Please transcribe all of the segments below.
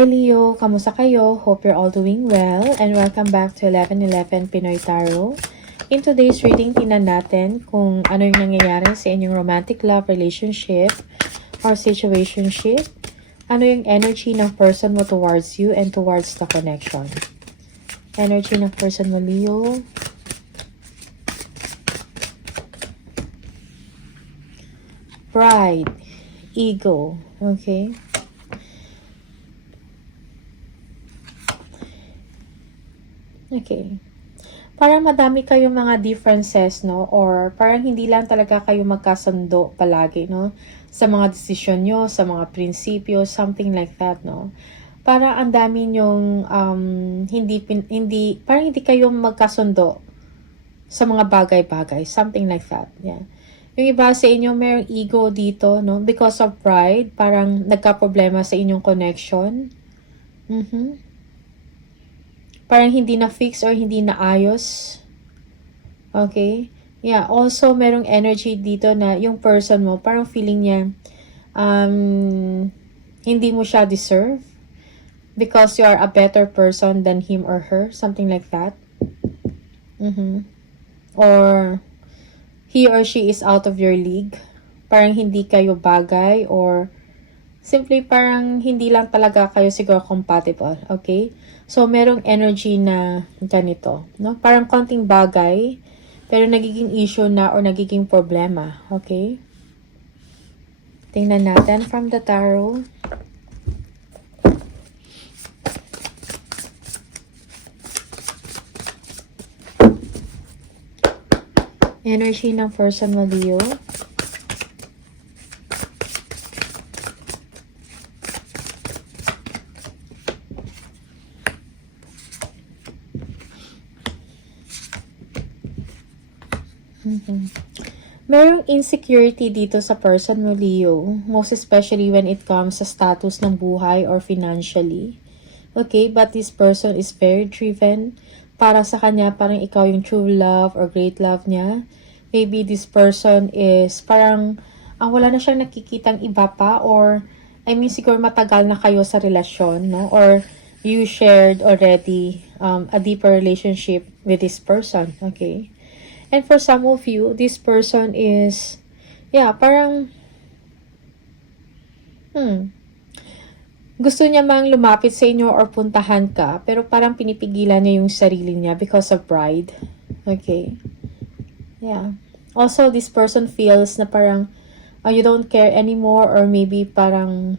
Hi Leo, kamusta kayo? Hope you're all doing well and welcome back to 1111 Pinoy Tarot. In today's reading, tingnan natin kung ano yung nangyayari sa inyong romantic love relationship or situationship. Ano yung energy ng person mo towards you and towards the connection. Energy ng person mo, Leo. Pride, ego, okay? Okay. Parang madami kayong mga differences, no? Or parang hindi lang talaga kayo magkasundo palagi, no? Sa mga desisyon nyo, sa mga prinsipyo, something like that, no? Parang ang dami nyong parang hindi kayo magkasundo sa mga bagay-bagay, something like that. Yeah. Yung iba sa inyo mayroong ego dito, no? Because of pride, parang nagka-problema sa inyong connection. Parang hindi na fix or hindi na ayos. Okay? Yeah, also merong energy dito na yung person mo, parang feeling niya hindi mo siya deserve because you are a better person than him or her, something like that. Or he or she is out of your league. Parang hindi kayo bagay or simply parang hindi lang talaga kayo siguro compatible, okay? So, merong energy na ganito, no? Parang konting bagay, pero nagiging issue na or nagiging problema, okay? Tingnan natin from the tarot. Energy ng person mo, Leo. Merong insecurity dito sa person mo, Leo. Most especially when it comes sa status ng buhay or financially. Okay, but this person is very driven. Para sa kanya, parang ikaw yung true love or great love niya. Maybe this person is parang wala na siyang nakikitang iba pa or I mean siguro matagal na kayo sa relasyon, no? Or you shared already a deeper relationship with this person, okay? And for some of you, this person is, yeah, parang, gusto niya mang lumapit sa inyo or puntahan ka, pero parang pinipigilan niya yung sarili niya because of pride. Okay? Yeah. Also, this person feels na parang, you don't care anymore or maybe parang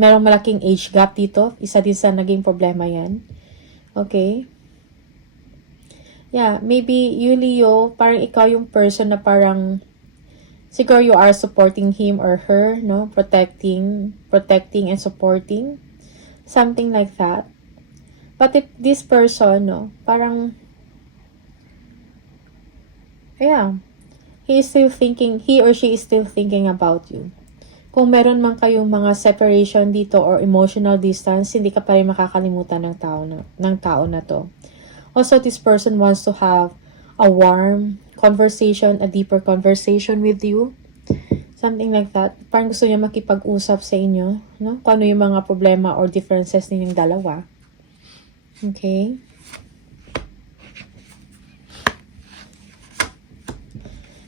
merong malaking age gap dito. Isa din sa naging problema yan. Okay? Yeah, maybe you, Leo, parang ikaw yung person na parang siguro you are supporting him or her, no? Protecting and supporting. Something like that. But if this person, no, parang yeah, he or she is still thinking about you. Kung meron man kayong mga separation dito or emotional distance, hindi ka pa rin makakalimutan ng tao na to. Also, this person wants to have a warm conversation, a deeper conversation with you. Something like that. Parang gusto niya makipag-usap sa inyo, no? Kung ano yung mga problema or differences ninyong dalawa. Okay?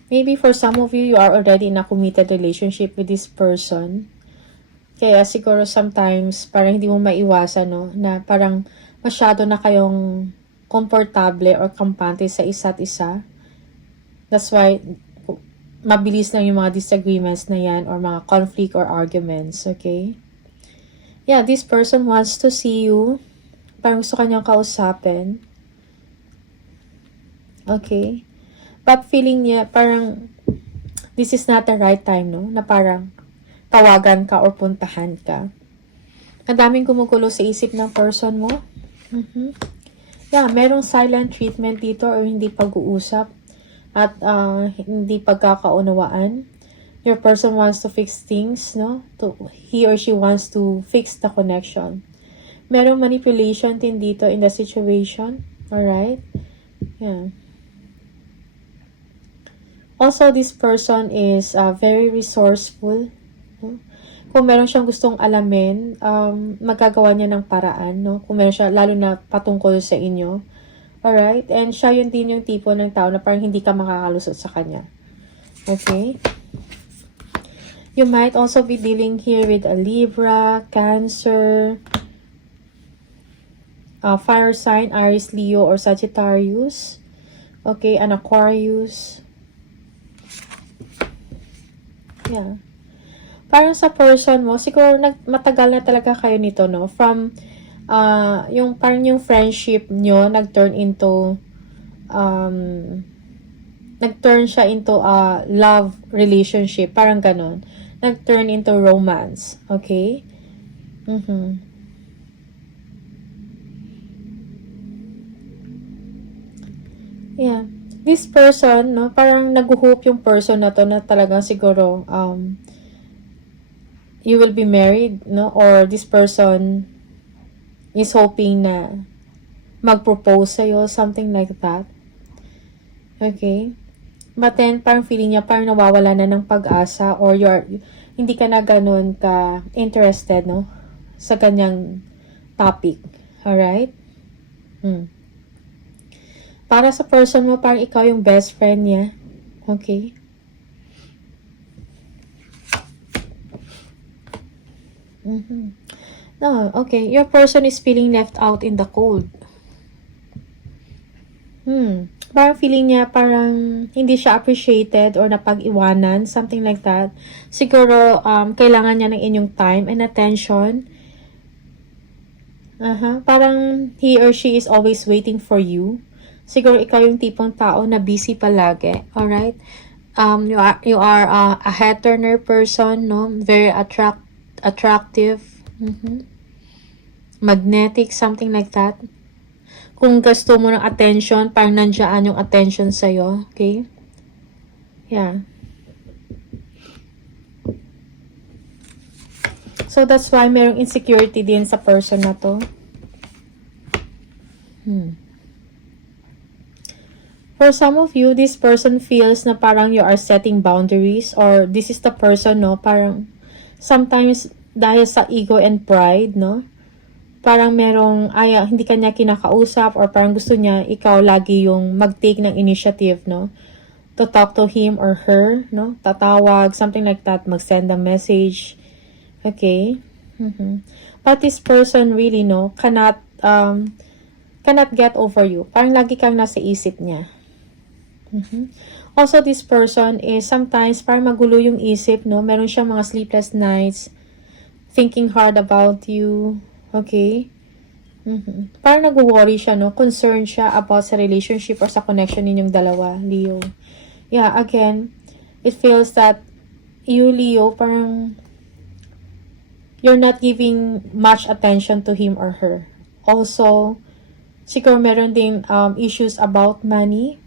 Maybe for some of you, you are already in a committed relationship with this person. Kaya siguro sometimes, parang hindi mo maiwasan, no? Na parang masyado na kayong komportable or kampante sa isa't isa. That's why mabilis lang yung mga disagreements na yan or mga conflict or arguments, okay? Yeah, this person wants to see you. Parang gusto kanyang kausapin. Okay? But feeling niya parang this is not the right time, no? Na parang tawagan ka or puntahan ka. Ang daming gumugulo sa isip ng person mo. Yeah, merong silent treatment dito or hindi pag-uusap at hindi pagkakaunawaan. Your person wants to fix things, no? He or she wants to fix the connection. Merong manipulation din dito in the situation. Alright? Yeah. Also, this person is very resourceful. No? kung meron siyang gustong alamin, magagawa niya ng paraan, no? Kung meron siya, lalo na patungkol sa inyo. Alright? And siya yun din yung tipo ng tao na parang hindi ka makakalusot sa kanya. Okay? You might also be dealing here with a Libra, Cancer, fire sign, Aries, Leo, or Sagittarius. Okay, an Aquarius. Yeah. Parang sa person mo, siguro matagal na talaga kayo nito, no? From, yung parang yung friendship nyo, nag-turn siya into a love relationship. Parang ganon. Nag-turn into romance. Okay? Yeah. This person, no, parang nag-hope yung person na to na talagang siguro, you will be married, no? Or this person is hoping na mag-propose sa'yo, something like that. Okay? But then, parang feeling niya, parang nawawala na ng pag-asa or hindi ka na ganun ka interested, no? Sa kanyang topic. Alright? Para sa person mo, parang ikaw yung best friend niya. Okay? No, okay. Your person is feeling left out in the cold. Parang feeling niya parang hindi siya appreciated or napag-iwanan, something like that. Siguro, kailangan niya ng inyong time and attention. Parang he or she is always waiting for you. Siguro ikaw yung tipong tao na busy palagi. Alright? You are a head turner person, no? Very attractive. Magnetic, something like that. Kung gusto mo ng attention, parang nandiyan yung attention sa'yo. Okay? Yeah. So, that's why merong insecurity din sa person na to. For some of you, this person feels na parang you are setting boundaries or this is the person, no? Parang sometimes dahil sa ego and pride, no? Parang merong, hindi kanya kinakausap or parang gusto niya, ikaw lagi yung mag-take ng initiative, no? To talk to him or her, no? Tatawag, something like that, mag-send a message. Okay? But this person really, no, cannot get over you. Parang lagi kang nasa isip niya. Also, this person is sometimes parang magulo yung isip, no? Meron siyang mga sleepless nights, thinking hard about you. Okay? Parang nag-worry siya, no? Concerned siya about sa relationship or sa connection ninyong dalawa, Leo. Yeah, again, it feels that you, Leo, parang you're not giving much attention to him or her. Also, siguro meron ding issues about money.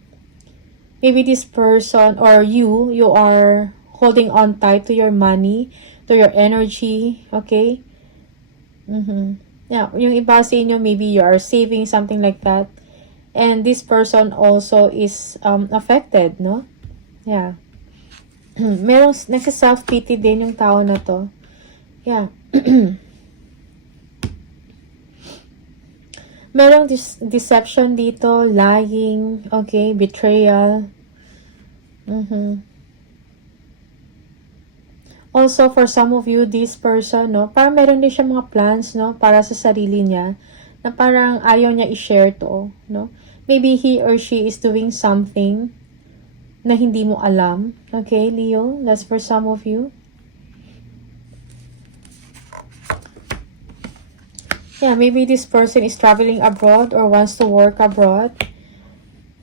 Maybe this person or you are holding on tight to your money, to your energy, okay? Yeah, yung iba sa inyo, maybe you are saving, something like that. And this person also is affected, no? Yeah. Merong nagsa-self-pity din yung tao na to. Yeah. Merong deception dito, lying, okay, betrayal. Also, for some of you, this person, no, parang meron din siya mga plans, no, para sa sarili niya, na parang ayaw niya i-share to, no. Maybe he or she is doing something na hindi mo alam. Okay, Leo, that's for some of you. Yeah, maybe this person is traveling abroad or wants to work abroad.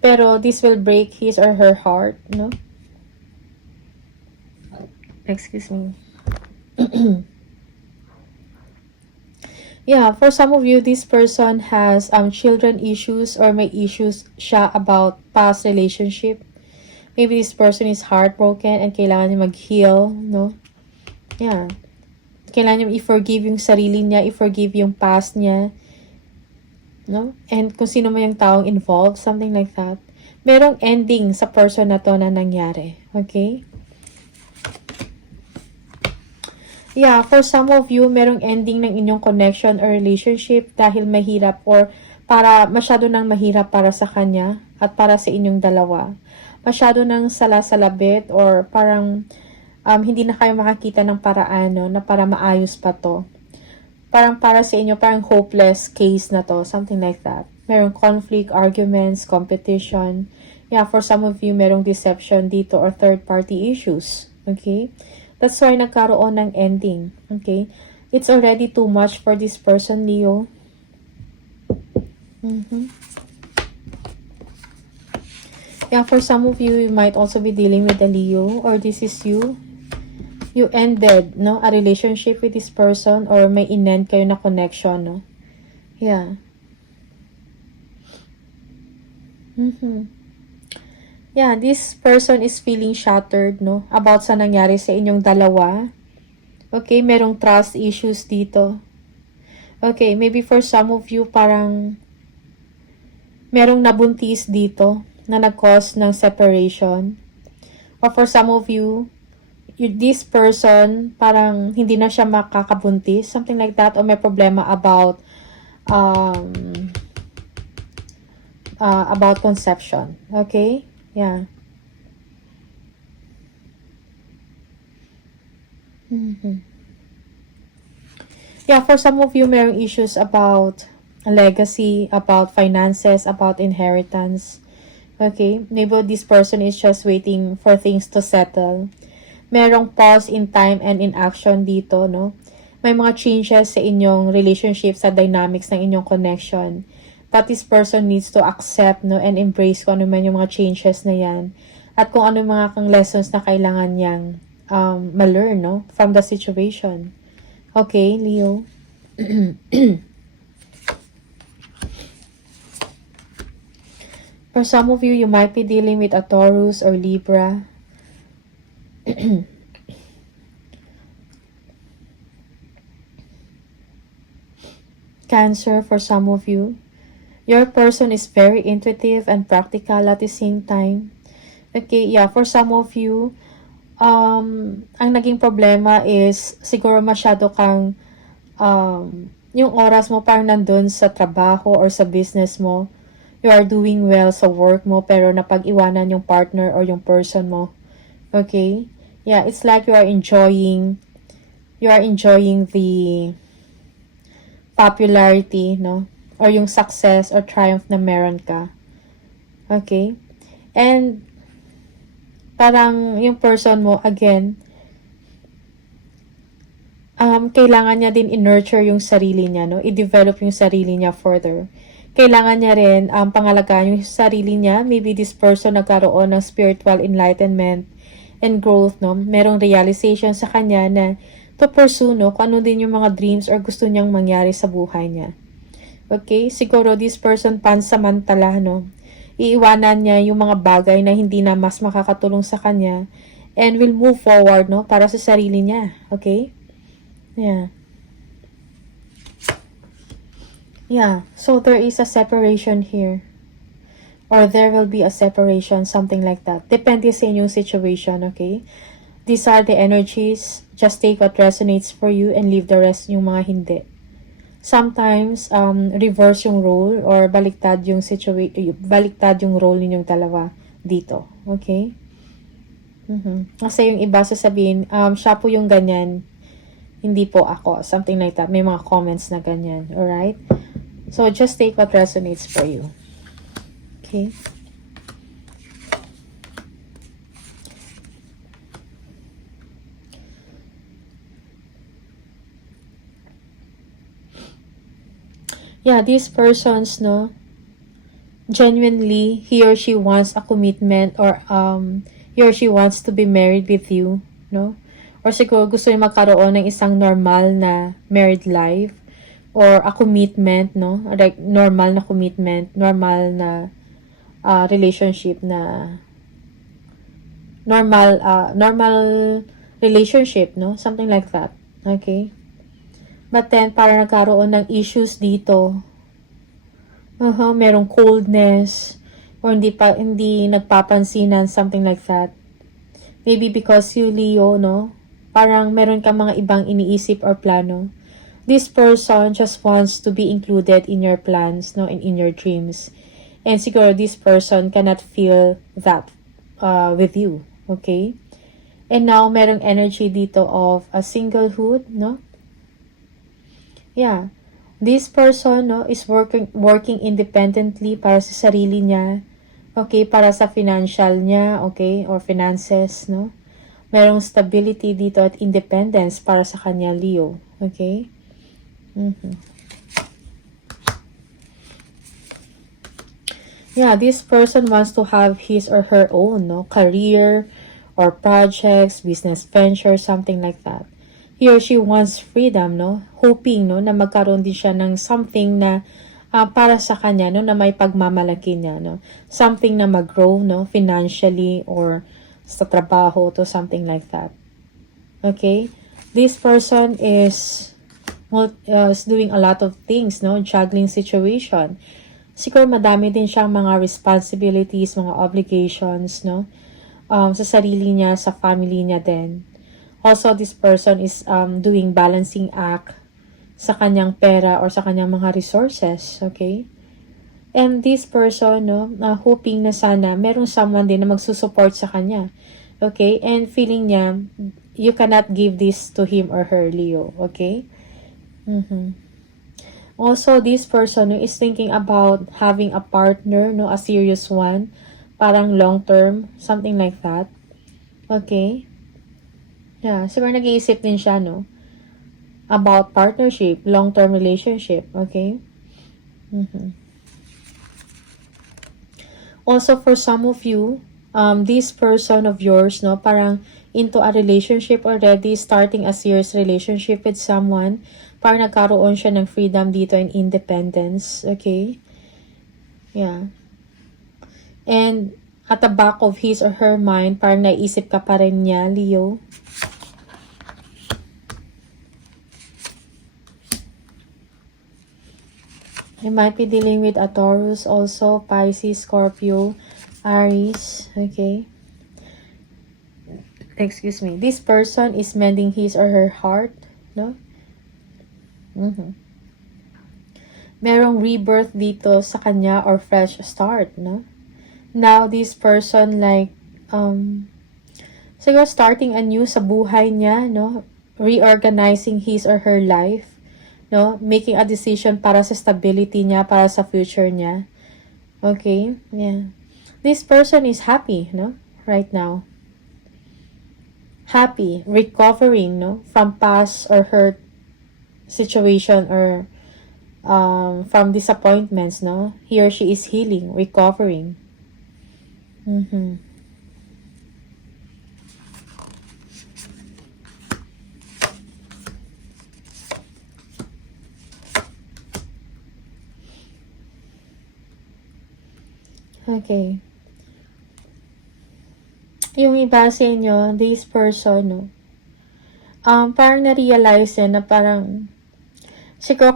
Pero this will break his or her heart, no? Excuse me. Yeah, for some of you, this person has children issues or may issues siya about past relationship. Maybe this person is heartbroken and kailangan niya mag-heal, no? Yeah. Kailangan niya i-forgive yung sarili niya, i-forgive yung past niya, no? And kung sino man yung taong involved, something like that. Merong ending sa person na to na nangyari. Okay? Yeah, for some of you, merong ending ng inyong connection or relationship dahil mahirap or para masyado nang mahirap para sa kanya at para sa inyong dalawa. Masyado nang salasalabit or parang hindi na kayo makakita ng paraan, no, na para maayos pa to. Parang para sa inyo, parang hopeless case na to, something like that. Merong conflict, arguments, competition. Yeah, for some of you, merong deception dito or third-party issues. Okay? That's why nagkaroon ng ending. Okay? It's already too much for this person, Leo. Yeah, for some of you, you might also be dealing with a Leo or this is you. You ended, no, a relationship with this person or may inend kayo na connection, no? Yeah. Yeah, this person is feeling shattered, no, about sa nangyari sa inyong dalawa. Okay, merong trust issues dito. Okay, maybe for some of you, parang merong nabuntis dito na nag-cause ng separation. Or for some of you, this person, parang hindi na siya makakabuntis, something like that, or may problema about conception. Okay? Yeah. Yeah, for some of you, merong issues about legacy, about finances, about inheritance. Okay? Maybe this person is just waiting for things to settle. Merong pause in time and in action dito, no? May mga changes sa inyong relationship, sa dynamics ng inyong connection. But this person needs to accept, no, and embrace kung ano man yung mga changes na yan. At kung ano mga kang lessons na kailangan niyang ma-learn, no, from the situation. Okay, Leo? For some of you, you might be dealing with a Taurus or Libra. Cancer, for some of you. Your person is very intuitive and practical at the same time. Okay, yeah, for some of you, ang naging problema is siguro masyado kang yung oras mo parang nandun sa trabaho or sa business mo. You are doing well sa work mo pero napag-iwanan yung partner or yung person mo. Okay? Yeah, it's like you are enjoying the popularity, no? Or yung success or triumph na meron ka. Okay? And parang yung person mo, again, kailangan niya din i-nurture yung sarili niya, no? I-develop yung sarili niya further. Kailangan niya rin pangalagaan yung sarili niya. Maybe this person nagkaroon ng spiritual enlightenment and growth, no? Merong realization sa kanya na to pursue, no? Kung ano din yung mga dreams or gusto niyang mangyari sa buhay niya. Okay? Siguro this person pansamantala, no? Iiwanan niya yung mga bagay na hindi na mas makakatulong sa kanya and will move forward, no? Para sa sarili niya. Okay? Yeah. Yeah. So, there is a separation here. Or there will be a separation, something like that. Depende sa inyong situation, okay? These are the energies. Just take what resonates for you and leave the rest yung mga hindi. Sometimes, reverse yung role or baliktad yung role ninyong dalawa dito. Okay? Kasi yung iba sasabihin, siya po yung ganyan, hindi po ako. Something like that. May mga comments na ganyan. Alright? So, just take what resonates for you. Okay? Yeah, these persons, no, genuinely, he or she wants a commitment or he or she wants to be married with you, no? Or siguro gusto niya magkaroon ng isang normal na married life or a commitment, no? Like normal na commitment, normal na relationship na normal relationship, no? Something like that. Okay? But then, para nagkaroon ng issues dito. Merong coldness. Or hindi nagpapansinan, something like that. Maybe because you, Leo, no? Parang meron ka mga ibang iniisip or plano. This person just wants to be included in your plans, no, and in your dreams. And siguro this person cannot feel that with you, okay? And now, merong energy dito of a singlehood, no? Yeah. This person, no, is working independently para sa sarili niya, okay, para sa financial niya, okay, or finances, no? Merong stability dito at independence para sa kanya, Leo, okay? Yeah, this person wants to have his or her own, no, career or projects, business venture, something like that. He or she wants freedom, no? Hoping, no, na magkaroon din siya ng something na para sa kanya, no, na may pagmamalaki niya, no? Something na mag-grow, no, financially or sa trabaho to something like that. Okay? This person is doing a lot of things, no? Juggling situation. Siguro madami din siyang mga responsibilities, mga obligations, no? Sa sarili niya, sa family niya din. Also, this person is doing balancing act sa kanyang pera or sa kanyang mga resources, okay? And this person, no, hoping na sana merong someone din na magsusupport sa kanya, okay? And feeling niya, you cannot give this to him or her, Leo, okay? Also, this person, no, is thinking about having a partner, no, a serious one, parang long term, something like that, okay? Yeah, siguro nag-iisip din siya, no? About partnership, long-term relationship, okay? Also, for some of you, this person of yours, no, parang into a relationship already, starting a serious relationship with someone, parang nagkaroon siya ng freedom dito and independence, okay? Yeah. And at the back of his or her mind, parang naisip ka pa rin niya, Leo. You might be dealing with a Taurus also, Pisces, Scorpio, Aries, okay? Excuse me. This person is mending his or her heart, no? Merong rebirth dito sa kanya or fresh start, no? Now, this person like, siguro starting anew sa buhay niya, no? Reorganizing his or her life, no? Making a decision para sa stability niya, para sa future niya. Okay? Yeah. This person is happy, no? Right now. Happy, recovering, no? From past or hurt situation or from disappointments, no? He or she is healing, recovering. Okay. Yung iba sa inyo, this person, no? Parang na-realize na parang siguro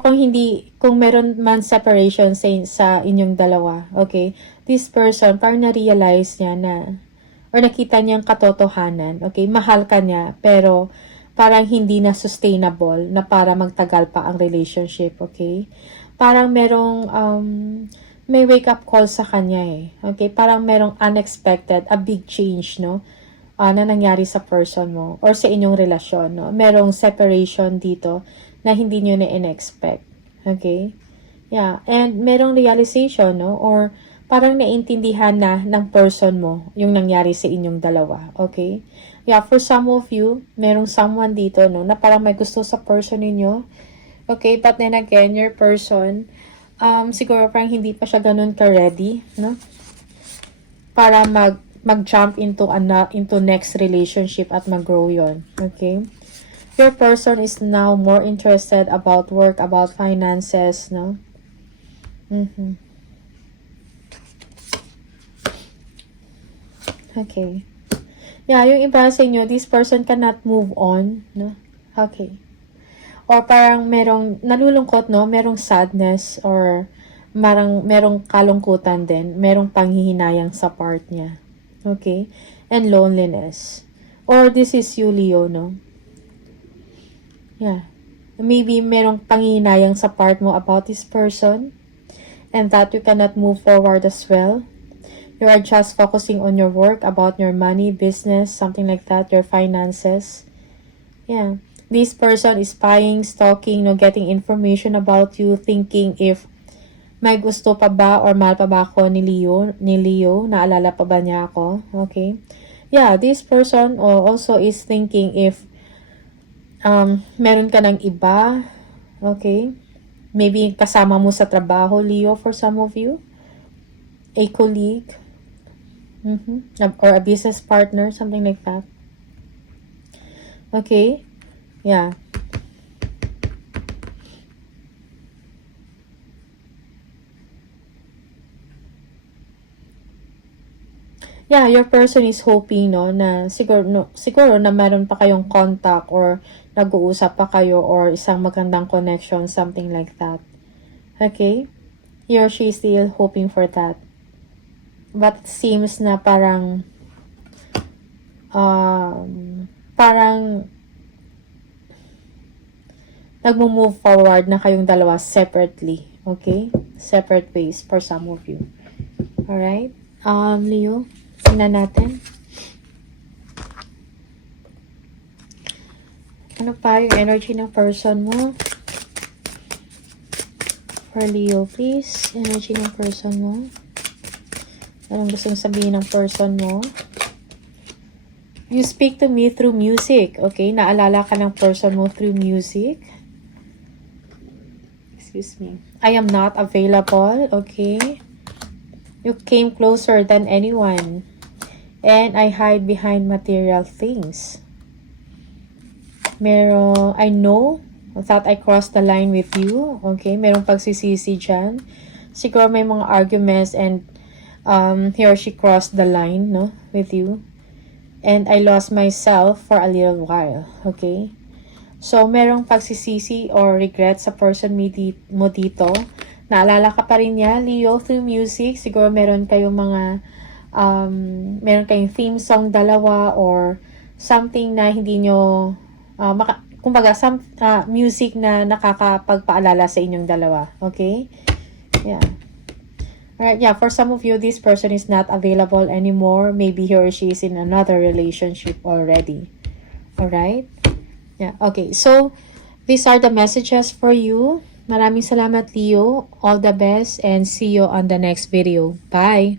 kung meron man separation sa inyong dalawa, okay? This person, parang na-realize niya na, or nakita niyang katotohanan, okay? Mahal ka niya, pero parang hindi na sustainable na para magtagal pa ang relationship, okay? Parang may wake-up call sa kanya eh, okay? Parang merong unexpected, a big change, no? Na nangyari sa person mo or sa inyong relasyon, no? Merong separation dito na hindi nyo na-expect. Okay? Yeah. And merong realization, no? Or parang naintindihan na ng person mo yung nangyari sa inyong dalawa. Okay? Yeah, for some of you, merong someone dito, no? Na parang may gusto sa person ninyo. Okay? But then again, your person, siguro parang hindi pa siya ganun ka-ready, no? Para mag-jump into next relationship at mag-grow yon. Okay? Your person is now more interested about work, about finances, no? Okay. Yeah, yung iba sa inyo, this person cannot move on, no? Okay. Or parang merong nalulungkot, no? Merong sadness or merong kalungkutan din. Merong panghihinayang sa part niya. Okay? And loneliness. Or this is you, Leo, no? Yeah. Maybe merong panginayang sa part mo about this person and that you cannot move forward as well. You are just focusing on your work, about your money, business, something like that, your finances. Yeah. This person is spying, stalking, no, getting information about you, thinking if may gusto pa ba or mahal pa ba ako ni Leo, naalala pa ba niya ako? Okay. Yeah, this person also is thinking if meron ka ng iba, okay? Maybe kasama mo sa trabaho, Leo, for some of you. A colleague. Or a business partner, something like that. Okay? Yeah. Yeah, your person is hoping, no, na siguro na meron pa kayong contact or nag-uusap pa kayo or isang magandang connection, something like that. Okay? He or she is still hoping for that. But it seems na parang nagmo-move forward na kayong dalawa separately. Okay? Separate ways for some of you. Alright? Leo, tingnan natin. Ano pa yung energy ng person mo? For Leo, please. Energy ng person mo. Anong gustong sabihin ng person mo? You speak to me through music. Okay? Naalala ka ng person mo through music. Excuse me. I am not available. Okay? You came closer than anyone. And I hide behind material things. I know that I crossed the line with you. Okay? Merong pagsisisi dyan. Siguro may mga arguments and he or she crossed the line, no, with you. And I lost myself for a little while. Okay? So, merong pagsisisi or regret sa person mo dito. Naalala ka pa rin niya, Leo, through music. Siguro meron kayong meron kayong theme song dalawa or something na hindi nyo, kumbaga, music na nakakapagpaalala sa inyong dalawa. Okay? Yeah. Alright, yeah, for some of you, this person is not available anymore. Maybe he or she is in another relationship already. Alright? Yeah, okay. So, these are the messages for you. Maraming salamat, Leo. All the best and see you on the next video. Bye!